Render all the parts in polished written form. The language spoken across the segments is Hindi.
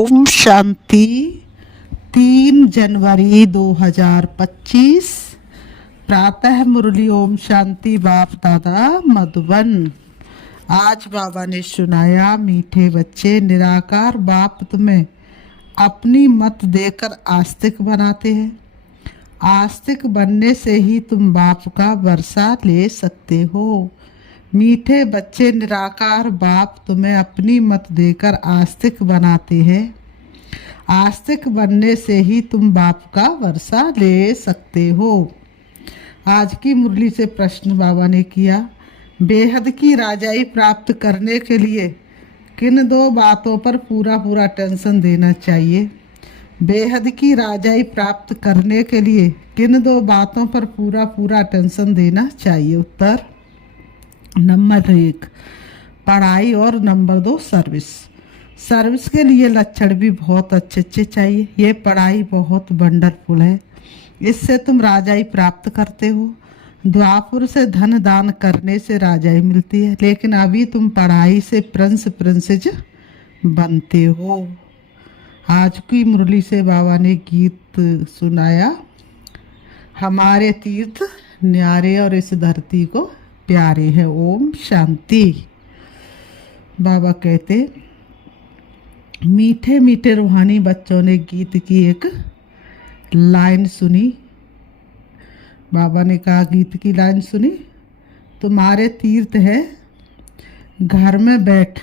ओम शांति। 3 जनवरी 2025 प्रातः मुरली ओम शांति बाप दादा मधुबन। आज बाबा ने सुनाया, मीठे बच्चे, निराकार बाप तुम्हें अपनी मत देकर आस्तिक बनाते हैं। आस्तिक बनने से ही तुम बाप का वर्षा ले सकते हो। मीठे बच्चे, निराकार बाप तुम्हें अपनी मत देकर आस्तिक बनाते हैं। आस्तिक बनने से ही तुम बाप का वर्षा ले सकते हो। आज की मुरली से प्रश्न बाबा ने किया, बेहद की राजाई प्राप्त करने के लिए किन दो बातों पर पूरा पूरा टेंशन देना चाहिए? बेहद की राजाई प्राप्त करने के लिए किन दो बातों पर पूरा पूरा टेंशन देना चाहिए? उत्तर, नंबर 1 पढ़ाई और नंबर 2 सर्विस। सर्विस के लिए लक्षण भी बहुत अच्छे अच्छे चाहिए। ये पढ़ाई बहुत वंडरफुल है, इससे तुम राजाई प्राप्त करते हो। द्वापुर से धन दान करने से राजाई मिलती है, लेकिन अभी तुम पढ़ाई से प्रिंसेस बनते हो। आज की मुरली से बाबा ने गीत सुनाया, हमारे तीर्थ न्यारे और इस धरती को प्यारे हैं। ओम शांति। बाबा कहते, मीठे मीठे रूहानी बच्चों ने गीत की एक लाइन सुनी। बाबा ने कहा, गीत की लाइन सुनी, तुम्हारे तीर्थ है घर में बैठ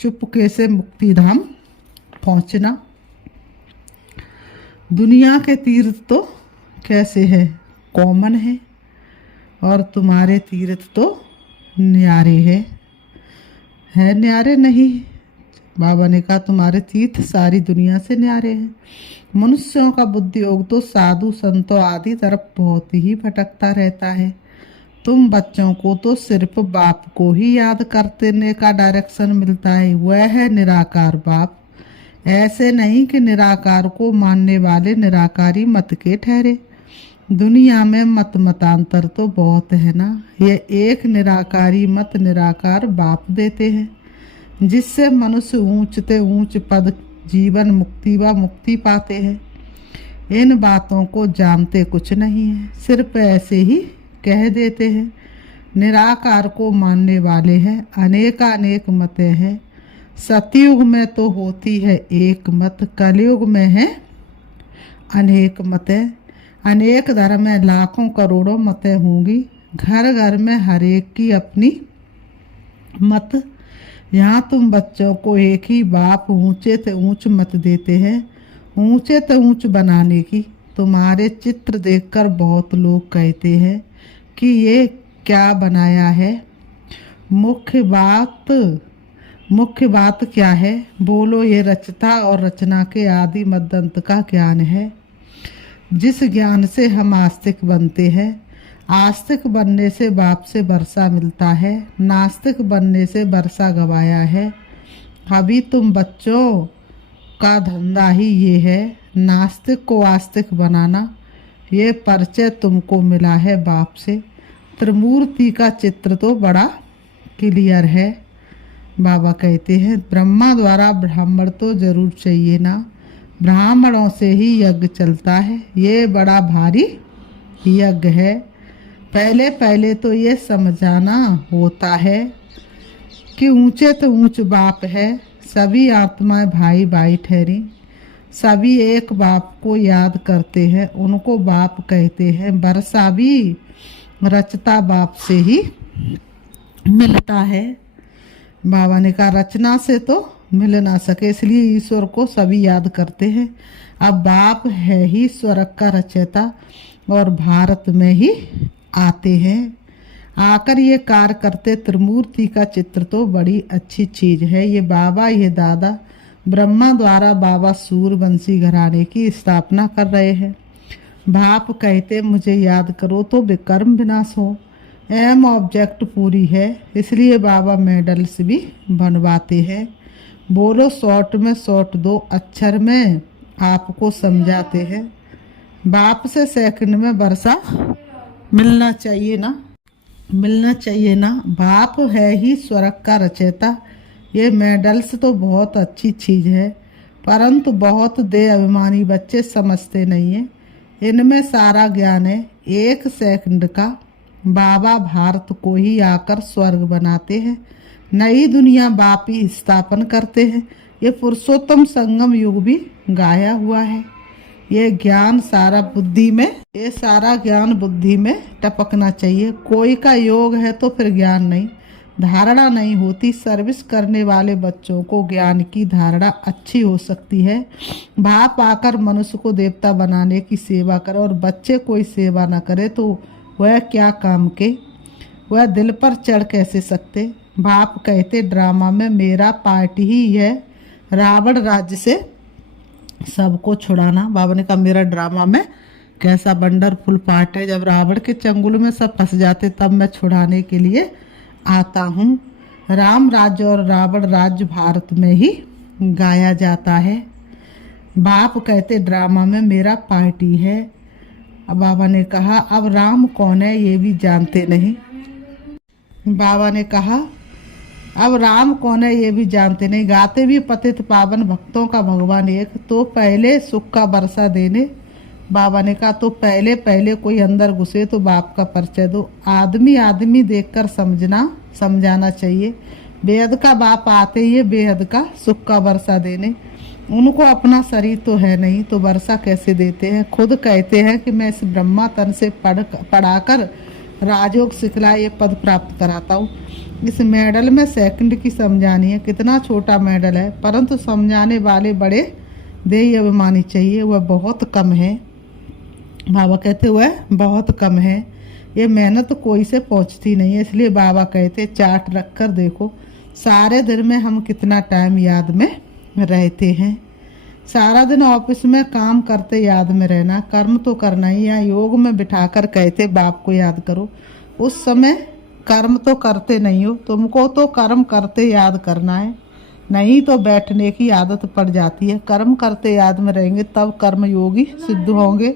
चुपके से मुक्ति धाम पहुंचना। दुनिया के तीर्थ तो कैसे है, कॉमन है, और तुम्हारे तीर्थ तो न्यारे है न्यारे नहीं। बाबा ने कहा, तुम्हारे तीर्थ सारी दुनिया से न्यारे हैं। मनुष्यों का बुद्धि योग तो साधु संतों आदि तरफ बहुत ही भटकता रहता है। तुम बच्चों को तो सिर्फ बाप को ही याद करने का डायरेक्शन मिलता है, वह है निराकार बाप। ऐसे नहीं कि निराकार को मानने वाले निराकारी मत के ठहरे। दुनिया में मतांतर तो बहुत है ना। ये एक निराकारी मत निराकार बाप देते हैं, जिससे मनुष्य ऊंचते ऊंच पद जीवन मुक्ति व मुक्ति पाते हैं। इन बातों को जानते कुछ नहीं है, सिर्फ ऐसे ही कह देते हैं। निराकार को मानने वाले हैं अनेक मतें हैं। सतयुग में तो होती है एक मत, कलयुग में है अनेक मतें। अनेक धर्म में लाखों करोड़ों मतें होंगी, घर घर में हर एक की अपनी मत। यहाँ तुम बच्चों को एक ही बाप ऊंचे से ऊंच मत देते हैं, ऊंचे से ऊंच बनाने की। तुम्हारे चित्र देखकर बहुत लोग कहते हैं कि ये क्या बनाया है। मुख्य बात क्या है? बोलो, ये रचता और रचना के आदि मद्दंत का ज्ञान है, जिस ज्ञान से हम आस्तिक बनते हैं। आस्तिक बनने से बाप से वर्षा मिलता है, नास्तिक बनने से वर्षा गवाया है। अभी तुम बच्चों का धंधा ही ये है, नास्तिक को आस्तिक बनाना। ये परिचय तुमको मिला है बाप से। त्रिमूर्ति का चित्र तो बड़ा क्लियर है। बाबा कहते हैं, ब्रह्मा द्वारा ब्राह्मण तो जरूर चाहिए ना, ब्राह्मणों से ही यज्ञ चलता है। ये बड़ा भारी यज्ञ है। पहले तो ये समझाना होता है कि ऊंचे तो ऊंच बाप है, सभी आत्माएं भाई भाई ठहरी, सभी एक बाप को याद करते हैं, उनको बाप कहते हैं। वर्षा भी रचता बाप से ही मिलता है। बाबा ने कहा, रचना से तो मिल ना सके, इसलिए ईश्वर को सभी याद करते हैं। अब बाप है ही स्वर्ग का रचयिता और भारत में ही आते हैं। आकर ये कार्य करते। त्रिमूर्ति का चित्र तो बड़ी अच्छी चीज है। ये बाबा, ये दादा ब्रह्मा द्वारा बाबा सूर्यवंशी घराने की स्थापना कर रहे हैं। बाप कहते, मुझे याद करो तो विकर्म विनाश हो। एम ऑब्जेक्ट पूरी है, इसलिए बाबा मेडल्स भी बनवाते हैं। बोलो, शॉर्ट में शॉर्ट 2 अक्षर में आपको समझाते हैं। बाप से सेकंड में वर्षा मिलना चाहिए ना। बाप है ही स्वर्ग का रचयिता। ये मेडल्स तो बहुत अच्छी चीज़ है। परंतु बहुत दे अभिमानी बच्चे समझते नहीं है। इनमें सारा ज्ञान है। 1 सेकंड का बाबा भारत को ही आकर स्वर्ग बनाते हैं, नई दुनिया बाप ही स्थापन करते हैं। ये पुरुषोत्तम संगम युग भी गाया हुआ है। ये ज्ञान सारा बुद्धि में, ये सारा ज्ञान बुद्धि में टपकना चाहिए। कोई का योग है तो फिर ज्ञान नहीं, धारणा नहीं होती। सर्विस करने वाले बच्चों को ज्ञान की धारणा अच्छी हो सकती है। बाप आकर मनुष्य को देवता बनाने की सेवा करे और बच्चे कोई सेवा न करे तो वह क्या काम के, वह दिल पर चढ़ कैसे सकते। बाप कहते ड्रामा में मेरा पार्ट ही है रावण राज्य से सबको छुड़ाना। बाबा ने कहा मेरा ड्रामा में कैसा वंडरफुल पार्ट है, जब रावण के चंगुल में सब फंस जाते तब मैं छुड़ाने के लिए आता हूँ। राम राज्य और रावण राज्य भारत में ही गाया जाता है। बाप कहते ड्रामा में मेरा पार्टी है। अब बाबा ने कहा अब राम कौन है ये भी जानते नहीं। बाबा ने कहा अब राम कौन है ये भी जानते नहीं। गाते भी पतित पावन भक्तों का भगवान एक, तो पहले सुख का बरसा देने। बाबा ने कहा तो पहले पहले कोई अंदर घुसे तो बाप का परिचय दो। आदमी आदमी देखकर समझाना चाहिए। बेहद का बाप आते ही बेहद का सुख का बरसा देने। उनको अपना शरीर तो है नहीं तो वर्षा कैसे देते हैं। खुद कहते हैं कि मैं इस ब्रह्मा तन से पढ़ाकर राजयोग सिखला ये पद प्राप्त कराता हूँ। इस मेडल में सेकंड की समझानी है। कितना छोटा मेडल है, परंतु समझाने वाले बड़े देही अभिमानी चाहिए, वह बहुत कम है। बाबा कहते वह बहुत कम है। ये मेहनत कोई से पहुँचती नहीं है, इसलिए बाबा कहते चार्ट रख कर देखो सारे दिन में हम कितना टाइम याद में रहते हैं। सारा दिन ऑफिस में काम करते याद में रहना, कर्म तो करना ही। या योग में बिठाकर कहते बाप को याद करो, उस समय कर्म तो करते नहीं हो। तुमको तो कर्म करते याद करना है, नहीं तो बैठने की आदत पड़ जाती है। कर्म करते याद में रहेंगे तब कर्म योगी सिद्ध होंगे।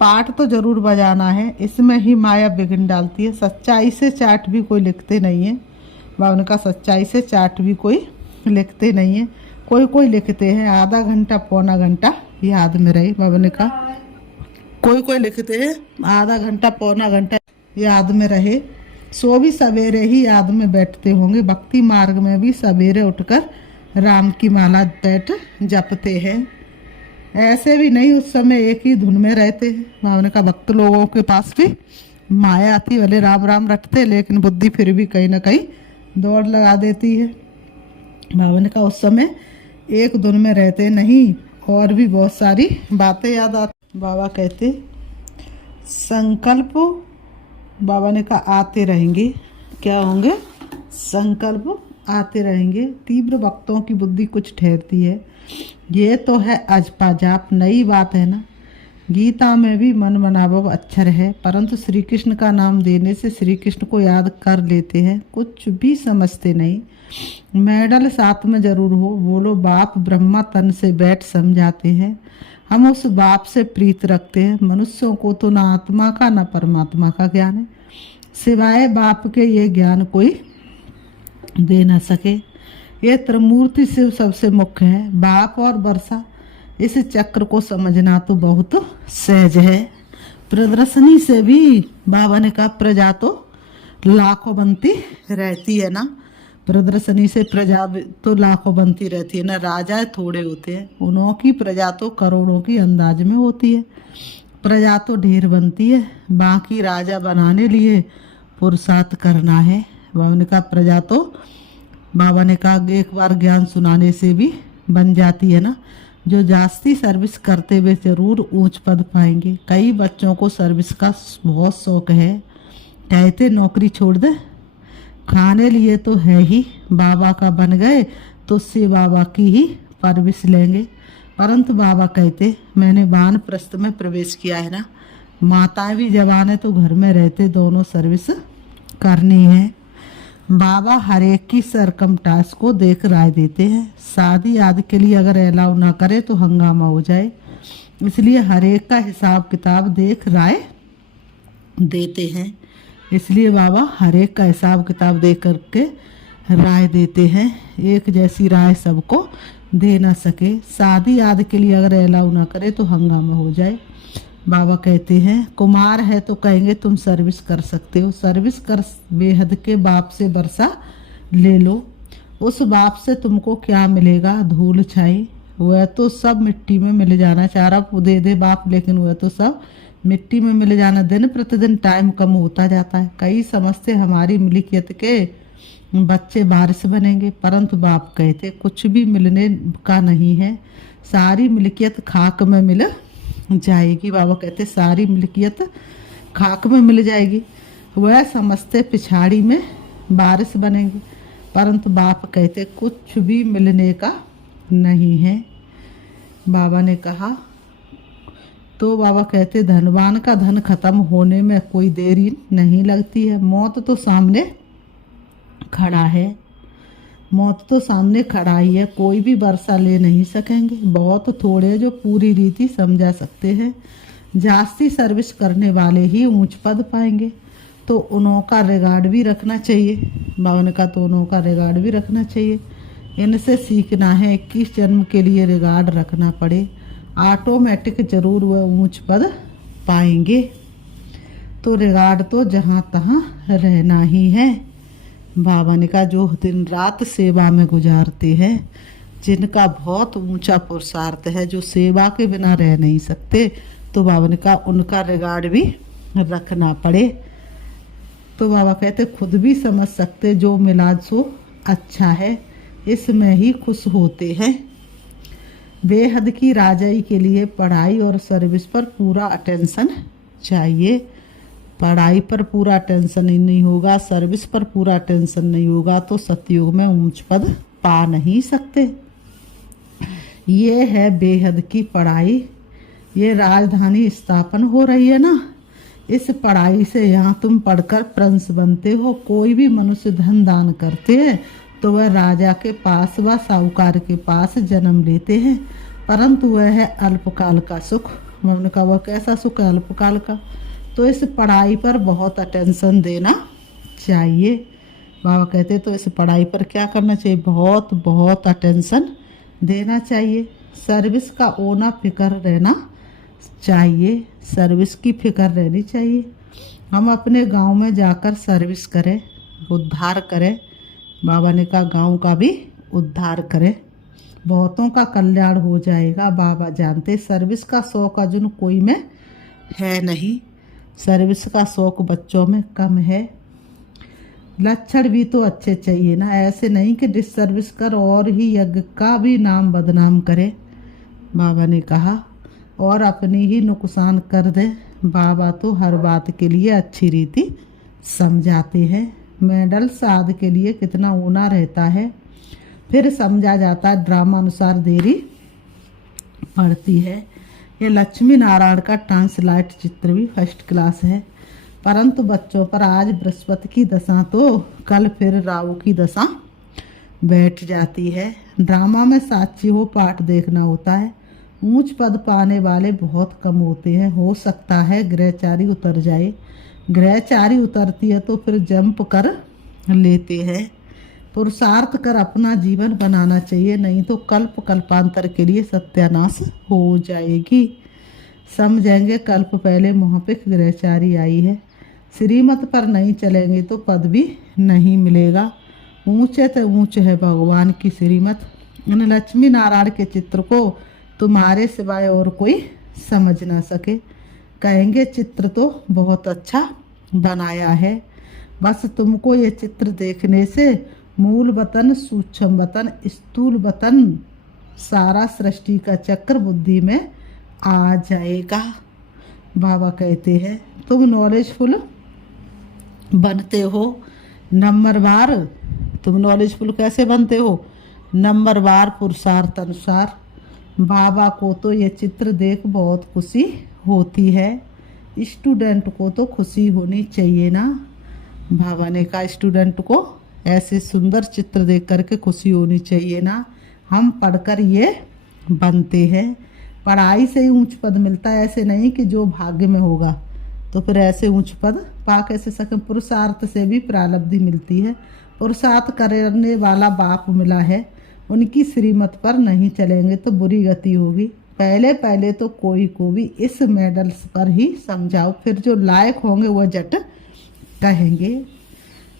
पाठ तो जरूर बजाना है, इसमें ही माया बिघन डालती है। सच्चाई से चार्ट भी कोई लिखते नहीं है। बाबा का सच्चाई से चार्ट भी कोई लिखते नहीं है, कोई लिखते हैं आधा घंटा पौना घंटा याद में रहे। बाबा ने कहा कोई लिखते हैं आधा घंटा पौना घंटा याद में रहे। सो भी सवेरे ही याद में बैठते होंगे। भक्ति मार्ग में भी सवेरे उठकर राम की माला बैठ जपते हैं। ऐसे भी नहीं उस समय एक ही धुन में रहते हैं। बाबा ने कहा भक्त लोगों के पास भी माया आती, भले राम राम रटते लेकिन बुद्धि फिर भी कहीं ना कहीं दौड़ लगा देती है। बाबा ने कहा उस समय एक धुन में रहते नहीं, और भी बहुत सारी बातें याद आती। बाबा कहते संकल्प, बाबा ने कहा आते रहेंगे। क्या होंगे? संकल्प आते रहेंगे। तीव्र भक्तों की बुद्धि कुछ ठहरती है। ये तो है अजपा जाप, नई बात है ना। गीता में भी मन मनाभव अक्षर है, परंतु श्री कृष्ण का नाम देने से श्री कृष्ण को याद कर लेते हैं, कुछ भी समझते नहीं। मेडल साथ में जरूर हो, बोलो बाप ब्रह्मा तन से बैठ समझाते हैं। हम उस बाप से प्रीत रखते हैं। मनुष्यों को तो ना आत्मा का ना परमात्मा का ज्ञान है, सिवाय बाप के ये ज्ञान कोई दे ना सके। ये त्रिमूर्ति शिव सबसे मुख्य है। बाप और वर्षा, इस चक्र को समझना तो बहुत सहज है। प्रदर्शनी से भी बाबा ने कहा प्रजा तो लाखों बनती रहती है ना। प्रदर्शनी से प्रजा तो लाखों बनती रहती है ना। राजा थोड़े होते हैं, उन्हों की प्रजा तो करोड़ों की अंदाज में होती है। प्रजा तो ढेर बनती है, बाकी राजा बनाने लिए पुरुषार्थ करना है। बाबा ने कहा प्रजा तो, बाबा ने कहा एक बार ज्ञान सुनाने से भी बन जाती है ना। जो जास्ती सर्विस करते हुए जरूर ऊंच पद पाएंगे। कई बच्चों को सर्विस का बहुत शौक है, कहते नौकरी छोड़ दे, खाने लिए तो है ही, बाबा का बन गए तो से बाबा की ही परविश लेंगे। परंतु बाबा कहते मैंने वानप्रस्थ में प्रवेश किया है ना, माताएं भी जवान है तो घर में रहते दोनों सर्विस करनी है। बाबा हर एक की सरकमटास को देख राय देते हैं। शादी आदि के लिए अगर अलाउ ना करे तो हंगामा हो जाए, इसलिए हर एक का हिसाब किताब देख राय देते हैं। इसलिए बाबा हर एक का हिसाब किताब देख करके राय देते हैं, एक जैसी राय सबको दे ना सके। शादी आदि के लिए अगर अलाउ ना करे तो हंगामा हो जाए। बाबा कहते हैं कुमार है तो कहेंगे तुम सर्विस कर सकते हो, सर्विस कर बेहद के बाप से बरसा ले लो। उस बाप से तुमको क्या मिलेगा? धूल छाई। वह तो सब मिट्टी में मिल जाना, चारा दे दे बाप, लेकिन वह तो सब मिट्टी में मिल जाना। दिन प्रतिदिन टाइम कम होता जाता है। कई समझते हमारी मिल्कियत के बच्चे बारिश बनेंगे, परंतु बाप कहते कुछ भी मिलने का नहीं है, सारी मिल्कियत खाक में मिल जाएगी। बाबा कहते सारी मिल्कियत खाक में मिल जाएगी। वह समझते पिछाड़ी में बारिश बनेंगे, परंतु बाप कहते कुछ भी मिलने का नहीं है। बाबा ने कहा तो बाबा कहते धनवान का धन खत्म होने में कोई देरी नहीं लगती है। मौत तो सामने खड़ा है, मौत तो सामने खड़ा ही है, कोई भी वर्षा ले नहीं सकेंगे। बहुत थोड़े जो पूरी रीति समझा सकते हैं। जास्ती सर्विस करने वाले ही ऊंच पद पाएंगे, तो उन्हों का रिगार्ड भी रखना चाहिए। बाबा ने कहा तो उन्हों का रिगार्ड भी रखना चाहिए। इनसे सीखना है, 21 जन्म के लिए रिगार्ड रखना पड़े, ऑटोमेटिक जरूर वह ऊंच पद पाएंगे। तो रिगार्ड तो जहाँ तहाँ रहना ही है। बाबा ने कहा जो दिन रात सेवा में गुजारते हैं, जिनका बहुत ऊंचा पुरुषार्थ है, जो सेवा के बिना रह नहीं सकते, तो बाबा ने कहा उनका रिगार्ड भी रखना पड़े। तो बाबा कहते खुद भी समझ सकते जो मिला सो अच्छा है, इसमें ही खुश होते हैं। बेहद की राजाई के लिए पढ़ाई और सर्विस पर पूरा अटेंशन चाहिए। पढ़ाई पर पूरा अटेंशन ही नहीं होगा, सर्विस पर पूरा अटेंशन नहीं होगा, तो सतयुग में ऊंच पद पा नहीं सकते। ये है बेहद की पढ़ाई। ये राजधानी स्थापन हो रही है ना, इस पढ़ाई से यहाँ तुम पढ़कर प्रिंस बनते हो। कोई भी मनुष्य धन दान करते हैं तो वह राजा के पास व साहूकार के पास जन्म लेते हैं, परंतु वह है अल्पकाल का सुख। उन्होंने कहा वह कैसा सुख है? अल्पकाल का। तो इस पढ़ाई पर बहुत अटेंशन देना चाहिए। बाबा कहते तो इस पढ़ाई पर क्या करना चाहिए? बहुत बहुत अटेंशन देना चाहिए। सर्विस का ओना फिक्र रहना चाहिए, सर्विस की फिक्र रहनी चाहिए। हम अपने गांव में जाकर सर्विस करें, उद्धार करें। बाबा ने कहा गांव का भी उद्धार करें, बहुतों का कल्याण हो जाएगा। बाबा जानते सर्विस का शौक अर्जुन कोई में है नहीं, सर्विस का शौक बच्चों में कम है। लक्षण भी तो अच्छे चाहिए ना, ऐसे नहीं कि डिसर्विस कर और ही यज्ञ का भी नाम बदनाम करे। बाबा ने कहा और अपनी ही नुकसान कर दे। बाबा तो हर बात के लिए अच्छी रीति समझाते हैं। मेडल साध के लिए कितना ऊना रहता है, फिर समझा जाता है, ड्रामा अनुसार देरी पड़ती है। ये लक्ष्मी नारायण का ट्रांसलाइट चित्र भी फर्स्ट क्लास है, परंतु बच्चों पर आज बृहस्पति की दशा तो कल फिर राहु की दशा बैठ जाती है। ड्रामा में साक्षी हो पाठ देखना होता है। ऊंच पद पाने वाले बहुत कम होते हैं। हो सकता है ग्रहचारी उतर जाए, ग्रहचारी उतरती है तो फिर जंप कर लेते हैं। पुरुषार्थ कर अपना जीवन बनाना चाहिए, नहीं तो कल्प कल्पांतर के लिए सत्यानाश हो जाएगी। समझेंगे कल्प पहले मुँह पे ग्रहचारी आई है, श्रीमत पर नहीं चलेंगे तो पद भी नहीं मिलेगा। ऊंचे तो ऊंचे है भगवान की श्रीमत। इन लक्ष्मी नारायण के चित्र को तुम्हारे सिवाय और कोई समझ ना सके। कहेंगे चित्र तो बहुत अच्छा बनाया है, बस तुमको ये चित्र देखने से मूल वतन, सूक्ष्म वतन, स्थूल वतन, सारा सृष्टि का चक्र बुद्धि में आ जाएगा। बाबा कहते हैं तुम नॉलेजफुल बनते हो नंबरवार। तुम नॉलेजफुल कैसे बनते हो? नंबरवार पुरुषार्थ अनुसार। बाबा को तो ये चित्र देख बहुत खुशी होती है, स्टूडेंट को तो खुशी होनी चाहिए ना। बाबा ने कहा स्टूडेंट को ऐसे सुंदर चित्र देख करके खुशी होनी चाहिए ना। हम पढ़कर ये बनते हैं, पढ़ाई से ही ऊंच पद मिलता है, ऐसे नहीं कि जो भाग्य में होगा तो फिर ऐसे ऊंच पद पा कैसे सके। पुरुषार्थ से भी प्रारब्धि मिलती है, और साथ करने वाला बाप मिला है, उनकी श्रीमत पर नहीं चलेंगे तो बुरी गति होगी। पहले पहले तो कोई को भी इस मेडल्स पर ही समझाओ, फिर जो लायक होंगे वो जट कहेंगे।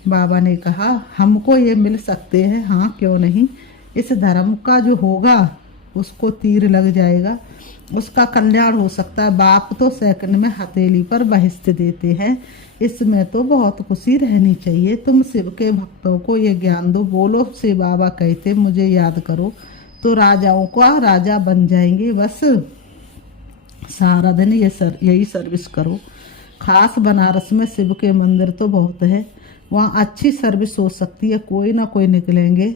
बाबा ने कहा हमको ये मिल सकते हैं, हाँ क्यों नहीं। इस धर्म का जो होगा उसको तीर लग जाएगा, उसका कल्याण हो सकता है। बाप तो सेकंड में हथेली पर बहिष्ठ देते हैं, इसमें तो बहुत खुशी रहनी चाहिए। तुम शिव के भक्तों को ये ज्ञान दो। बोलो शिव बाबा कहते मुझे याद करो तो राजाओं का राजा बन जाएंगे। बस सारा दिन यही सर्विस करो। खास बनारस में शिव के मंदिर तो बहुत है, वहाँ अच्छी सर्विस हो सकती है, कोई ना कोई निकलेंगे।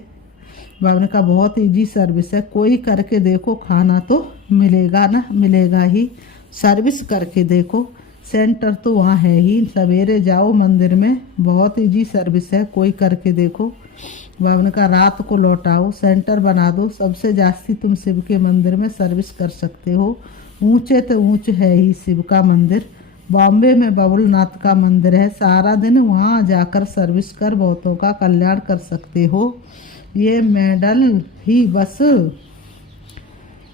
बाबा ने कहा बहुत ईजी सर्विस है, कोई करके देखो, खाना तो मिलेगा ना, मिलेगा ही। सर्विस करके देखो, सेंटर तो वहाँ है ही। सवेरे जाओ मंदिर में, बहुत ईजी सर्विस है, कोई करके देखो। बाबा ने कहा रात को लौटाओ, सेंटर बना दो। सबसे जास्ती तुम शिव के मंदिर में सर्विस कर सकते हो। ऊंचे तो ऊंच है ही शिव का मंदिर। बॉम्बे में बबुलनाथ का मंदिर है, सारा दिन वहाँ जाकर सर्विस कर बहुतों का कल्याण कर सकते हो। ये मेडल ही बस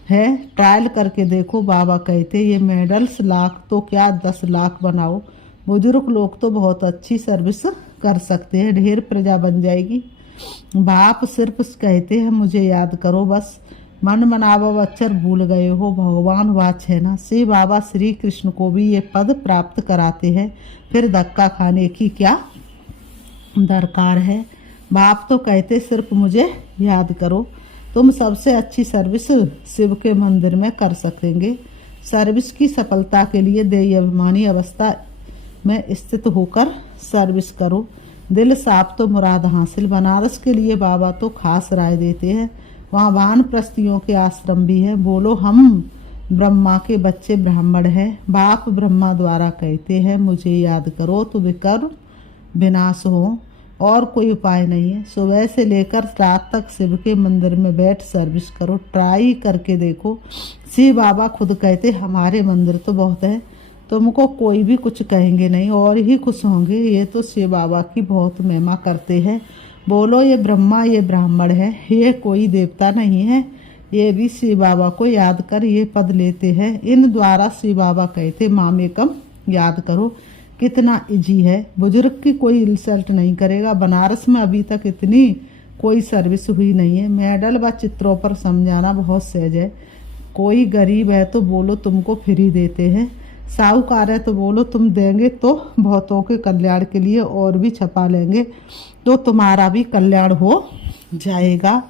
है, ट्रायल करके देखो। बाबा कहते ये मेडल्स लाख तो क्या 10 लाख बनाओ। बुजुर्ग लोग तो बहुत अच्छी सर्विस कर सकते हैं, ढेर प्रजा बन जाएगी। बाप सिर्फ कहते हैं मुझे याद करो, बस मन मनावा अक्षर भूल गए हो, भगवान वाच है ना। शिव बाबा श्री कृष्ण को भी ये पद प्राप्त कराते हैं, फिर धक्का खाने की क्या दरकार है। बाप तो कहते सिर्फ मुझे याद करो। तुम सबसे अच्छी सर्विस शिव के मंदिर में कर सकेंगे। सर्विस की सफलता के लिए देय अभिमानी अवस्था में स्थित होकर सर्विस करो। दिल साफ तो मुराद हासिल। बनारस के लिए बाबा तो खास राय देते हैं, वहाँ वानप्रस्थियों के आश्रम भी है। बोलो हम ब्रह्मा के बच्चे ब्राह्मण हैं। बाप ब्रह्मा द्वारा कहते हैं मुझे याद करो तो विकर्म विनाश हो, और कोई उपाय नहीं है। सुबह से लेकर रात तक शिव के मंदिर में बैठ सर्विस करो, ट्राई करके देखो। शिव बाबा खुद कहते हमारे मंदिर तो बहुत है, तुमको कोई भी कुछ कहेंगे नहीं और ही खुश होंगे। ये तो शिव बाबा की बहुत महिमा करते हैं। बोलो ये ब्रह्मा ये ब्राह्मण है, ये कोई देवता नहीं है, ये भी शिव बाबा को याद कर ये पद लेते हैं। इन द्वारा शिव बाबा कहते मामेकम याद करो। कितना इजी है, बुजुर्ग की कोई इंसल्ट नहीं करेगा। बनारस में अभी तक इतनी कोई सर्विस हुई नहीं है। मेडल व चित्रों पर समझाना बहुत सहज है। कोई गरीब है तो बोलो तुमको फ्री देते हैं, साहूकार है तो बोलो तुम देंगे तो बहुतों के कल्याण के लिए और भी छपा लेंगे तो तुम्हारा भी कल्याण हो जाएगा।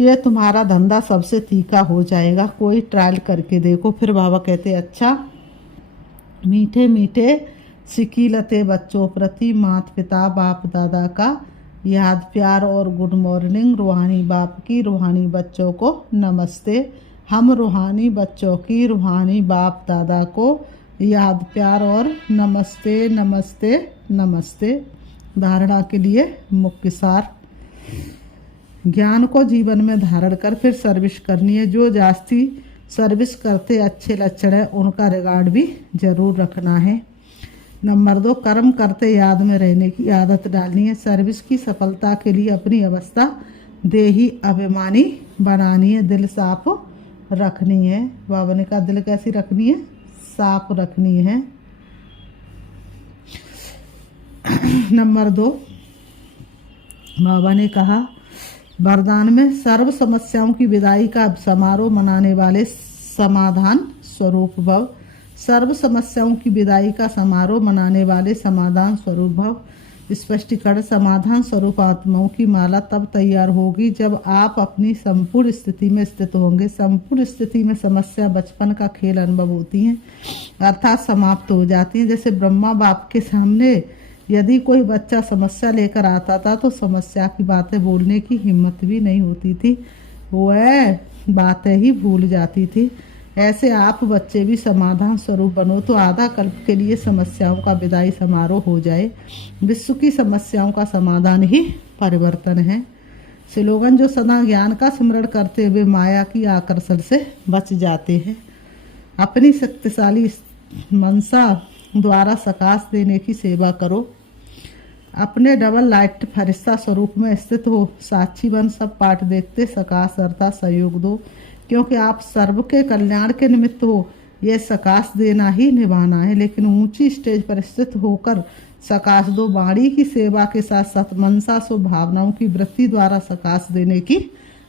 ये तुम्हारा धंधा सबसे तीखा हो जाएगा, कोई ट्रायल करके देखो। फिर बाबा कहते अच्छा मीठे मीठे सिकीलते बच्चों प्रति माता पिता बाप दादा का याद प्यार और गुड मॉर्निंग। रूहानी बाप की रूहानी बच्चों को नमस्ते। हम रूहानी बच्चों की रूहानी बाप दादा को याद प्यार और नमस्ते नमस्ते नमस्ते। धारणा के लिए मुख्य सार, ज्ञान को जीवन में धारण कर फिर सर्विस करनी है। जो जास्ती सर्विस करते अच्छे लक्षण है उनका रिगार्ड भी जरूर रखना है। नंबर 2, कर्म करते याद में रहने की आदत डालनी है। सर्विस की सफलता के लिए अपनी अवस्था देही अभिमानी बनानी है, दिल साफ रखनी है। बाबा ने कहा दिल कैसी रखनी है, साफ रखनी है। नंबर 2, बाबा ने कहा वरदान में सर्व समस्याओं की विदाई का समारोह मनाने वाले समाधान स्वरूप भव। सर्व समस्याओं की विदाई का समारोह मनाने वाले समाधान स्वरूप भव। स्पष्टीकरण, समाधान स्वरूप आत्माओं की माला तब तैयार होगी जब आप अपनी संपूर्ण स्थिति में स्थित होंगे। संपूर्ण स्थिति में समस्या बचपन का खेल अनुभव होती हैं, अर्थात समाप्त हो जाती हैं। जैसे ब्रह्मा बाप के सामने यदि कोई बच्चा समस्या लेकर आता था तो समस्या की बातें बोलने की हिम्मत भी नहीं होती थी, वह बातें ही भूल जाती थी। ऐसे आप बच्चे भी समाधान स्वरूप बनो तो आधा कल्प के लिए समस्याओं का विदाई समारोह हो जाए। विश्व की समस्याओं का समाधान ही परिवर्तन है। स्लोगन, जो सदा ज्ञान का स्मरण करते हुए माया की आकर्षण से बच जाते हैं। अपनी शक्तिशाली मनसा द्वारा सकाश देने की सेवा करो। अपने डबल लाइट फरिश्ता स्वरूप में स्थित हो। साक्षी बन सब पाठ देखते सकाश अर्थात सहयोग दो, क्योंकि आप सर्व के कल्याण के निमित्त हो। यह सकाश देना ही निभाना है, लेकिन ऊंची स्टेज पर स्थित होकर सकाश दो। वाणी की सेवा के साथ साथ मनसा सो भावनाओं की वृत्ति द्वारा सकाश देने की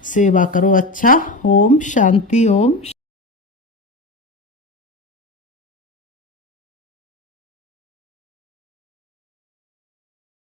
सेवा करो। अच्छा, ओम शांति। ओम